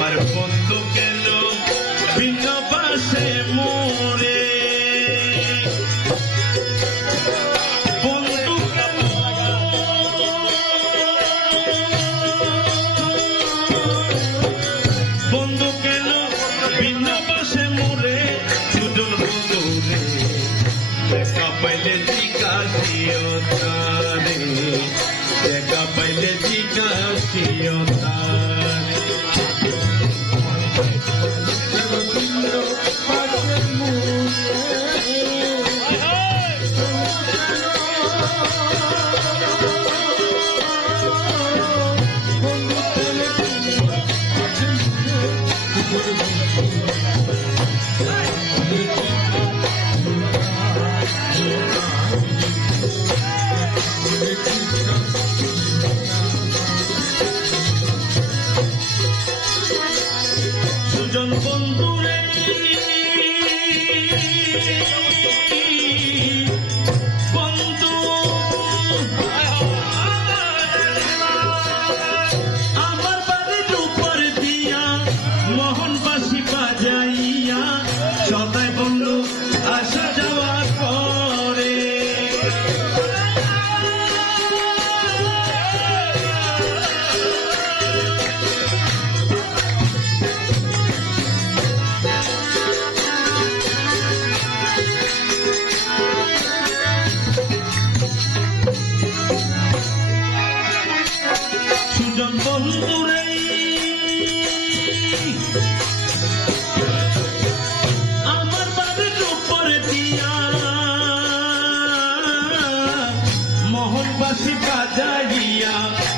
আমার বন্ধু কেন ভিন্ন পাশে মোরে Oh बस का जलिया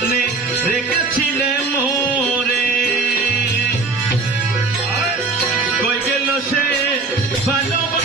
স্বপ্নে রেখেছিলে মোরে। কই গেল সে ভালোবাসা?